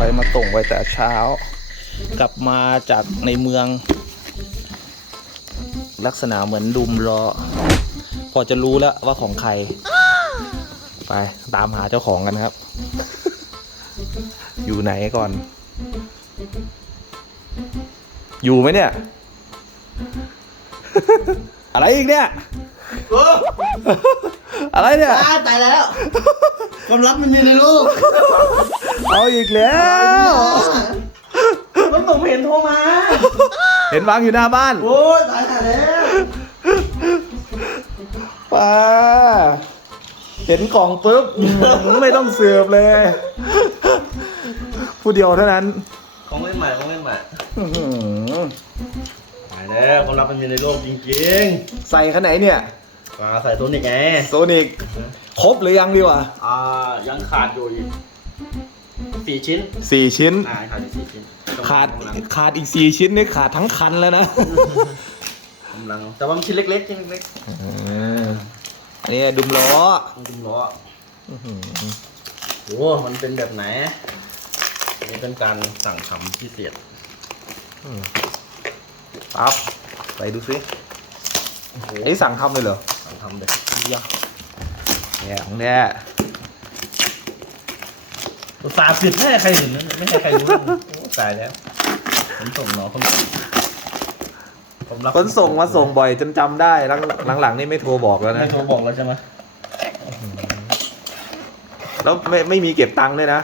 อะไรมาส่งไว้แต่เช้า กลับมาจากในเมือง ลักษณะเหมือนดุมรอ พอจะรู้แล้วว่าของใคร ไปตามหาเจ้าของกันครับ อยู่ไหนก่อน อยู่ไหมเนี่ย อะไรอีกเนี่ย อะไรเนี่ย ตายแล้ว ความลับมันมีในลูกเอาอีกแล้วมันผมเห็นโทรมา เห็นวางอยู่หน้าบ้านโอ้ยตายแล้วป้าเห็นกล่องปุ๊บอื้อหือไม่ต้องเสือบเลย ผู้เดียวเท่านั้นของเล่นใหม่ของเล่นใหม่อื้อหือตายแล้วความลับมันมีในโลกจริงใส่ขนาดไหนเนี่ย ๆมาใส่ตัวนี้ไงโซนิกครบหรือยังดีวะอ่ายังขาดอยู่อีกสี่ชิ้นสี่ชิ้นอ่าขาดอยู่สี่ชิ้นขาดกำลังขาดอีกสี่ชิ้นนี่ขาดทั้งคันแล้วนะกำลังแต่ว่ามันชิ้นเล็กๆชิ้นเล็กอันนี้ดุมล้อๆมันเป็นล้ออื้อหือโอ้มันเป็นแบบไหนนี่เป็นการสั่งทำพิเศษปั๊บไปดูซิโอ้โหไอ้สั่งทำเลยเหรอ สั่งทำเลยเนี่ยของแน่ตัวสาปิดไม่ให้ใครเห็นนะไม่ให้ใครรู้นะโอ้ตายแล้วผมส่งหนอคนผมรับขนส่งมาส่งบ่อยจนจำได้หลังหลังๆนี่ไม่โทรบอกแล้วนะไม่โทรบอกแล้วใช่ไหมแล้วไม่ไม่มีเก็บตังค์ด้วยนะ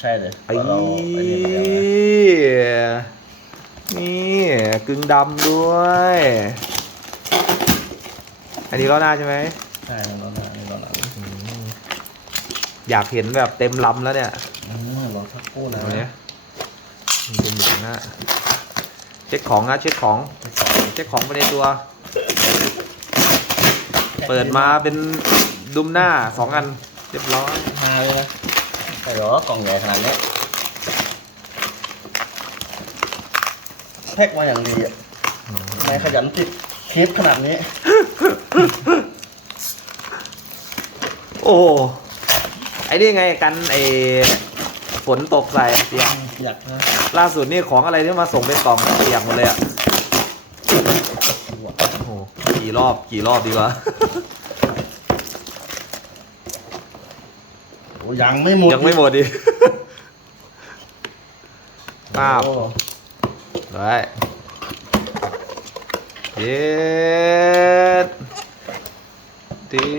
ใช่เลยไอ้ว่าเราไอ้นี่เหมือนกันนะนี่กึ่งดำด้วย อันนี้ล้อหน้าใช่ไหมใช่เราหน้านี่เราหน้าอยากเห็นแบบเต็มลำแล้วเนี่ยอืมลองสักครู่นะเอาเนี้ยดูหนึ่งหน้าเช็คของนะเช็คของเช็คของไปในตัว เปิดมาเป็นดุมหน้าสองอันเรียบร้อยฮาเลยนะใช่เหรอกล่องใหญ่ขนาดนี้แพ็กมาอย่างดีอะในขยันติด คลิปขนาดนี้ โอ้ไอ้นี่ไงกันไอ้ฝนตกใส่เปียกอยากนะล่าสุดนี่ของอะไรที่มาส่งเป็นกล่องเปียกหมดเลยอะโอ้โหกี่รอบกี่รอบดีวะ โอ้ยังไม่หมดยังไม่หมดดิป้าบโอ้ ไว้ เย็ดดี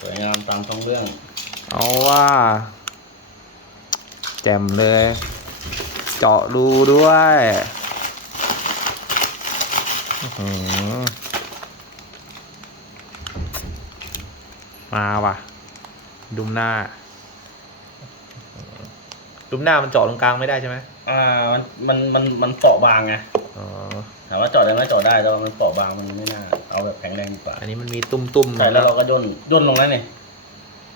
สวยงามตามท้องเรื่อง เอาว่า แจ่มเลย เจาะรูด้วยอื้อหือมาว่ะ ดุมหน้า ดุมหน้ามันเจาะตรงกลางไม่ได้ใช่ไหม อ่ามันมันมันมันเปราะบางไงอ๋อถามว่าเจาะได้ไหมเจาะได้แต่ว่ามันเปราะบางมันไม่น่าเอาแบบแข็งแรงดีกว่าอันนี้มันมีตุ้มๆใช่แล้วเราก็ย่นย่นลงแล้วนี่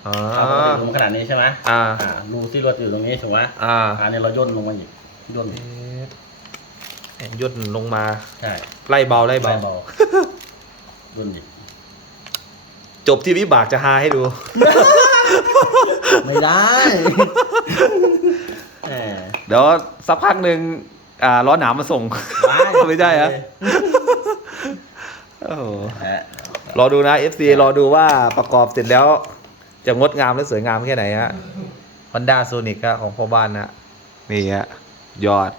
อ๋อเอาปกติผมขนาดนี้ใช่ไหมอ่าอ่ารูที่รถอยู่ตรงนี้ถูกไหมอ่าอ่าเนี่ยเราย่นลงมาอีกย่นเอ๊ะย่นลงมาใช่ไล่เบาไล่เบาเบาย่นอีกจบที่วิบากจะหาให้ดู ไม่ได้แหม เดี๋ยวสักพักหนึ่งอ่าล้อหนามมาส่งว้ายไม่ใช่เหรอโอ้โหแหมรอดูนะ FC รอดูว่าประกอบเสร็จแล้ว จะงดงามและสวยงามแค่ไหนฮะ Honda Sonic อะของพ่อบ้านนะนี่ฮะยอด